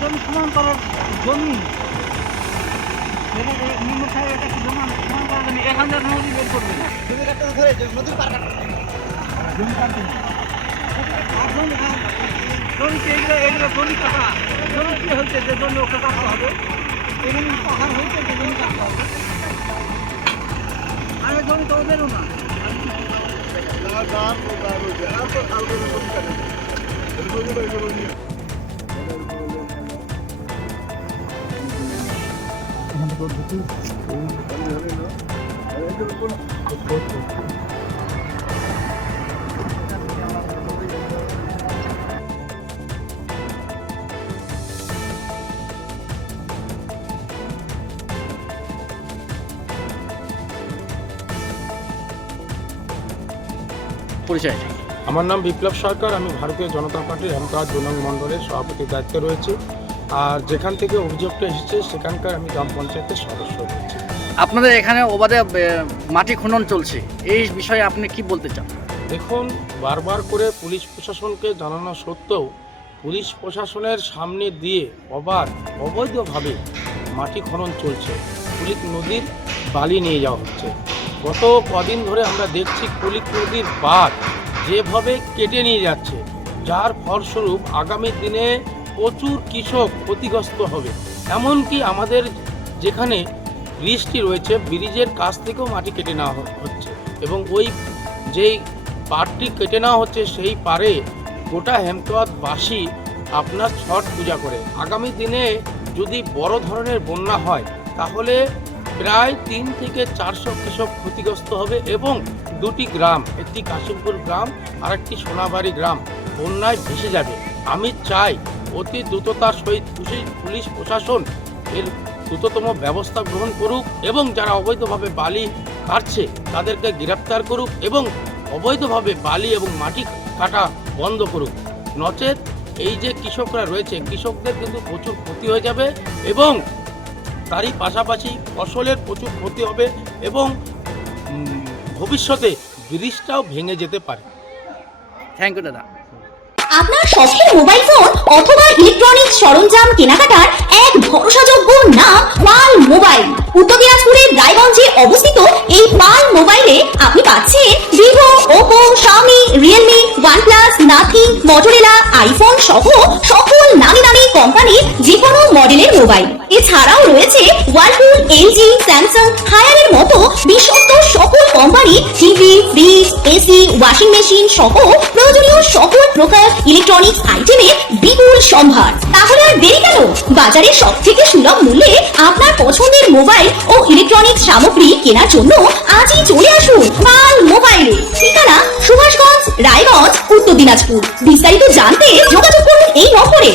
জমি সমান করার জমি নিম্ন সাহেব এটা কি সমান করার জন্য এখান থেকে নদী বের করবে না জমি কাটতে ধরে নদীর পার কাটতে জমি কাটতে জমিতে এগুলো জমি কাটা জমি কি হয়েছে যে জমি ওকে কাটতে হবে এখানে পাহাড় হয়েছে যে জমি কাটতে হবে আর জমি তো ওদেরও না পরিচয়। আমার নাম বিপ্লব সরকার, আমি ভারতীয় জনতা পার্টির হেমতাবাদ 2 নং মণ্ডলের সভাপতির দায়িত্বে রয়েছে। আর যেখান থেকে অভিযোগটা এসেছে সেখানকার আমি গ্রাম পঞ্চায়েতের সদস্য রয়েছি। আপনাদের এখানে ওবাদে মাটি খনন চলছে, এই বিষয়ে আপনি কি বলতে চান? দেখুন, বারবার করে পুলিশ প্রশাসনকে জানানো সত্ত্বেও পুলিশ প্রশাসনের সামনে দিয়ে অবৈধভাবে মাটি খনন চলছে। কুলিক নদীর বালি নিয়ে যাওয়া হচ্ছে। গত কদিন ধরে আমরা দেখছি কুলিক নদীর বাঁধ যেভাবে কেটে নিয়ে যাচ্ছে, যার ফলস্বরূপ আগামী দিনে প্রচুর কৃষক ক্ষতিগ্রস্ত হবে। এমনকি আমাদের যেখানে ব্রিজটি রয়েছে ব্রিজের কাছ থেকেও মাটি কেটে নেওয়া হচ্ছে এবং ওই যেই পাড়টি কেটে নেওয়া হচ্ছে সেই পারে গোটা হেমতাবাদবাসী আপনার ছট পূজা করে। আগামী দিনে যদি বড় ধরনের বন্যা হয় তাহলে প্রায় 3 থেকে 400 কৃষক ক্ষতিগ্রস্ত হবে এবং 2টি গ্রাম, একটি কাশিমপুর গ্রাম আর একটি সোনাবাড়ি গ্রাম বন্যায় ভেসে যাবে। আমি চাই অতি দ্রুততার সহিত পুলিশ প্রশাসন এর দ্রুততম ব্যবস্থা গ্রহণ করুক এবং যারা অবৈধভাবে বালি কাটছে তাদেরকে গ্রেপ্তার করুক এবং অবৈধভাবে বালি এবং মাটি কাটা বন্ধ করুক। নচেত এই যে কৃষকরা রয়েছে, কৃষকদের কিন্তু প্রচুর ক্ষতি হয়ে যাবে এবং তারই পাশাপাশি ফসলের প্রচুর ক্ষতি হবে এবং ভবিষ্যতে ব্রিজটাও ভেঙে যেতে পারে। থ্যাংক ইউ দাদা। আপনার শখের মোবাইল ফোন অথবা ইলেকট্রনিক্স সরঞ্জাম কেনাকাটার এক ভরসাযোগ্য নাম পাল মোবাইল। উত্তর দিনাজপুরের রায়গঞ্জে অবস্থিত এই পাল মোবাইলে আপনি পাচ্ছেন Vivo, Oppo, Xiaomi, Realme, OnePlus, nothing, Motorola, iPhone সহ সকল নামি দামি কোম্পানির যে কোনো মডেলের মোবাইল। এছাড়াও রয়েছে ওয়ালপুল, এলজি, স্যামসাং, হায়ারের মতো বিশ্বস্ত সকল কোম্পানির TV, fridge, AC, washing machine সহ প্রয়োজনীয় সকল প্রকার ইলেকট্রনিক্স আইটেমের বিপুল সম্ভার। তাহলে আর দেরি কেন? বাজারের সবথেকে সুলভ মূল্যে আপনার পছন্দের মোবাইল ও ইলেকট্রনিক্স সামগ্রী কেনার জন্য আজই চলে আসুন পাল মোবাইলে। ঠিকানা সুভাষগঞ্জ, রায়গঞ্জ, উত্তর দিনাজপুর। বিস্তারিত জানতে যোগাযোগ করুন এই নম্বরে।